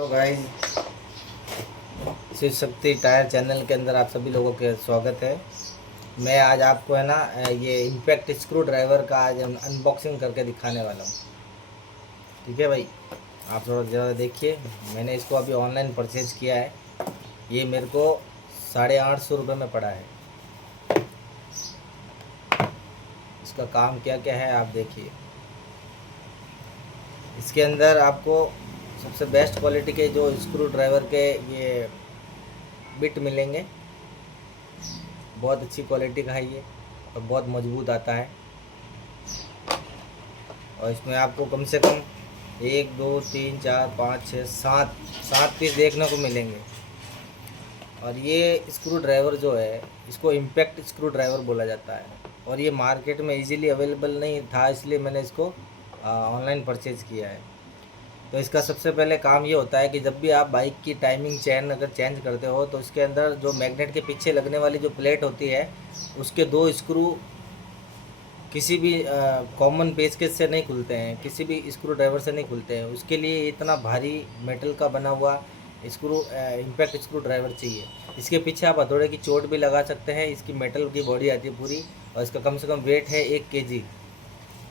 तो guys, Shiv Shakti tyre channel के अंदर आप सभी लोगों के स्वागत है। मैं आज आपको है ना ये इम्पैक्ट स्क्रू ड्राइवर का आज अनबॉक्सिंग करके दिखाने वाला हूँ। ठीक है भाई, आप थोड़ा ज़्यादा देखिए। मैंने इसको अभी ऑनलाइन परचेज किया है। ये मेरे को 850 रुपये में पड़ा है। इसका काम क्या क्या है आप देखिए। इसके अंदर आपको सबसे बेस्ट क्वालिटी के जो स्क्रू ड्राइवर के ये बिट मिलेंगे। बहुत अच्छी क्वालिटी का है ये और बहुत मजबूत आता है। और इसमें आपको कम से कम 1 2 3 4 5 6 7 पीस देखने को मिलेंगे। और ये स्क्रू ड्राइवर जो है, इसको इम्पैक्ट स्क्रू ड्राइवर बोला जाता है। और ये मार्केट में इजीली अवेलेबल नहीं था, इसलिए मैंने इसको ऑनलाइन परचेज़ किया है। तो इसका सबसे पहले काम ये होता है कि जब भी आप बाइक की टाइमिंग चेन अगर चेंज करते हो तो इसके अंदर जो मैग्नेट के पीछे लगने वाली जो प्लेट होती है, उसके 2 स्क्रू किसी भी कॉमन पेचकस से नहीं खुलते हैं, किसी भी स्क्रू ड्राइवर से नहीं खुलते हैं। उसके लिए इतना भारी मेटल का बना हुआ स्क्रू इम्पैक्ट स्क्रू ड्राइवर चाहिए। इसके पीछे आप हथौड़े की चोट भी लगा सकते हैं। इसकी मेटल की बॉडी आती है पूरी, और इसका कम से कम वेट है 1 केजी,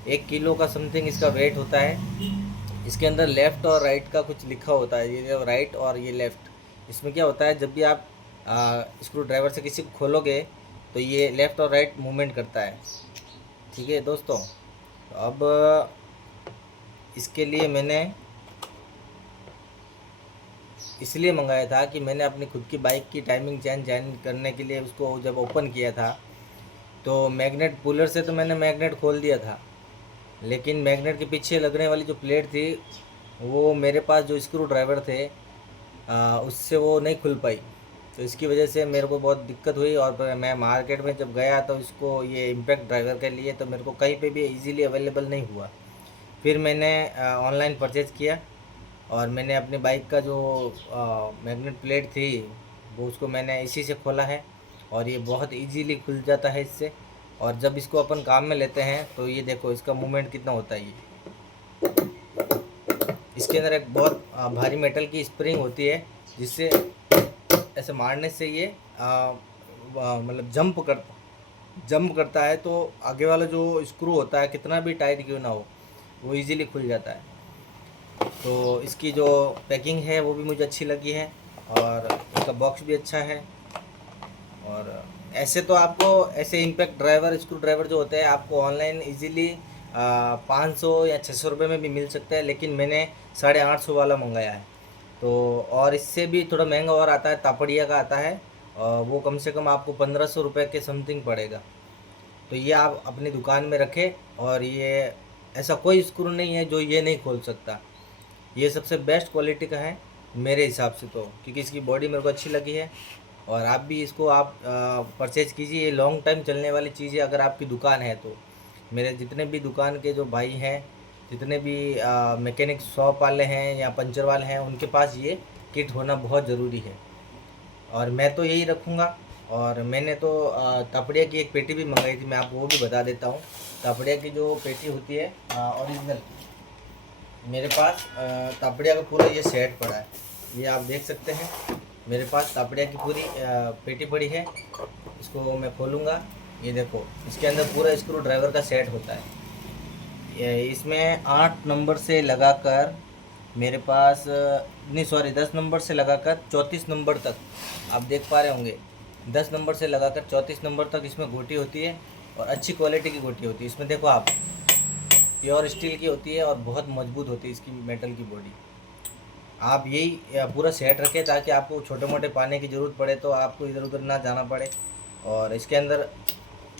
1 किलो का समथिंग इसका वेट होता है। इसके अंदर लेफ़्ट और राइट का कुछ लिखा होता है, ये राइट और ये लेफ़्ट। इसमें क्या होता है, जब भी आप स्क्रू ड्राइवर से किसी को खोलोगे तो ये लेफ़्ट और राइट मूवमेंट करता है। ठीक है दोस्तों, तो अब इसके लिए मैंने इसलिए मंगाया था कि मैंने अपनी खुद की बाइक की टाइमिंग चेंज करने के लिए उसको जब ओपन किया था तो मैग्नेट पुलर से तो मैंने मैग्नेट खोल दिया था, लेकिन मैग्नेट के पीछे लगने वाली जो प्लेट थी वो मेरे पास जो स्क्रू ड्राइवर थे उससे वो नहीं खुल पाई। तो इसकी वजह से मेरे को बहुत दिक्कत हुई। और मैं मार्केट में जब गया तो इसको ये इम्पैक्ट ड्राइवर के लिए तो मेरे को कहीं पे भी इजीली अवेलेबल नहीं हुआ। फिर मैंने ऑनलाइन परचेज़ किया और मैंने अपनी बाइक का जो मैग्नेट प्लेट थी वो उसको मैंने इसी से खोला है। और ये बहुत इजीली खुल जाता है इससे। और जब इसको अपन काम में लेते हैं तो ये देखो इसका मूवमेंट कितना होता है। ये इसके अंदर एक बहुत भारी मेटल की स्प्रिंग होती है, जिससे ऐसे मारने से ये मतलब जंप करता है। तो आगे वाला जो स्क्रू होता है कितना भी टाइट क्यों ना हो वो इजीली खुल जाता है। तो इसकी जो पैकिंग है वो भी मुझे अच्छी लगी है और इसका बॉक्स भी अच्छा है। और ऐसे तो आपको ऐसे इम्पैक्ट ड्राइवर स्क्रू ड्राइवर जो होते हैं आपको ऑनलाइन इजीली 500 या 600 रुपये में भी मिल सकता है, लेकिन मैंने 850 वाला मंगाया है। तो और इससे भी थोड़ा महंगा और आता है, तापड़िया का आता है, वो कम से कम आपको 1500 रुपये के समथिंग पड़ेगा। तो ये आप अपनी दुकान में रखें। और ये ऐसा कोई स्क्रू नहीं है जो ये नहीं खोल सकता। ये सबसे बेस्ट क्वालिटी का है मेरे हिसाब से, तो क्योंकि इसकी बॉडी मेरे को अच्छी लगी है। और आप भी इसको आप परचेज़ कीजिए। ये लॉन्ग टाइम चलने वाली चीज़ है अगर आपकी दुकान है तो। मेरे जितने भी दुकान के जो भाई हैं, जितने भी मैकेनिक शॉप वाले हैं या पंचर वाले हैं, उनके पास ये किट होना बहुत ज़रूरी है। और मैं तो यही रखूँगा। और मैंने तो तापड़िया की एक पेटी भी मंगाई थी, मैं आपको वो भी बता देता हूँ। तापड़िया की जो पेटी होती है ओरिजिनल, मेरे पास तापड़िया का पूरा ये सेट पड़ा है। ये आप देख सकते हैं, मेरे पास तापड़िया की पूरी पेटी पड़ी है। इसको मैं खोलूँगा, ये देखो इसके अंदर पूरा स्क्रू ड्राइवर का सेट होता है। इसमें 8 नंबर से लगाकर मेरे पास नहीं सॉरी 10 नंबर से लगाकर 34 नंबर तक आप देख पा रहे होंगे। 10 नंबर से लगाकर 34 नंबर तक इसमें गोटी होती है और अच्छी क्वालिटी की गोटी होती है। इसमें देखो आप, प्योर स्टील की होती है और बहुत मजबूत होती है इसकी मेटल की बॉडी। आप यही पूरा सेट रखें ताकि आपको छोटे मोटे पाने की ज़रूरत पड़े तो आपको इधर उधर ना जाना पड़े। और इसके अंदर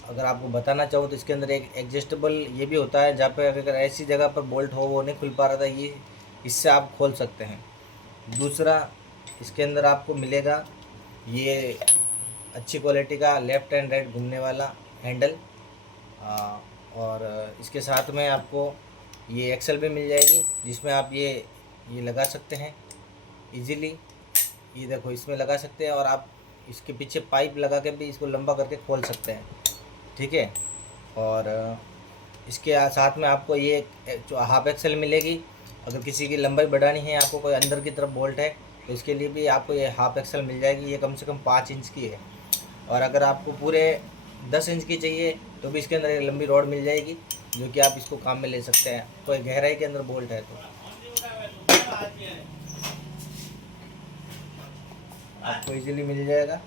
अगर आपको बताना चाहूँ तो इसके अंदर एक एडजस्टेबल ये भी होता है, जहाँ पे अगर ऐसी जगह पर बोल्ट हो वो नहीं खुल पा रहा था, ये इससे आप खोल सकते हैं। दूसरा, इसके अंदर आपको मिलेगा ये अच्छी क्वालिटी का लेफ़्ट एंड राइट घूमने वाला हैंडल। और इसके साथ में आपको ये एक्सल भी मिल जाएगी, जिसमें आप ये लगा सकते हैं इजीली। ये देखो इसमें लगा सकते हैं और आप इसके पीछे पाइप लगा के भी इसको लंबा करके खोल सकते हैं। ठीक है। और इसके साथ में आपको ये हाफ एक्सल मिलेगी, अगर किसी की लंबाई बढ़ानी है, आपको कोई अंदर की तरफ बोल्ट है, तो इसके लिए भी आपको ये हाफ एक्सल मिल जाएगी। ये कम से कम 5 इंच की है। और अगर आपको पूरे 10 इंच की चाहिए तो भी इसके अंदर एक लंबी रॉड मिल जाएगी, जो कि आप इसको काम में ले सकते हैं, कोई गहराई के अंदर बोल्ट है तो आपको इजीली मिल जाएगा।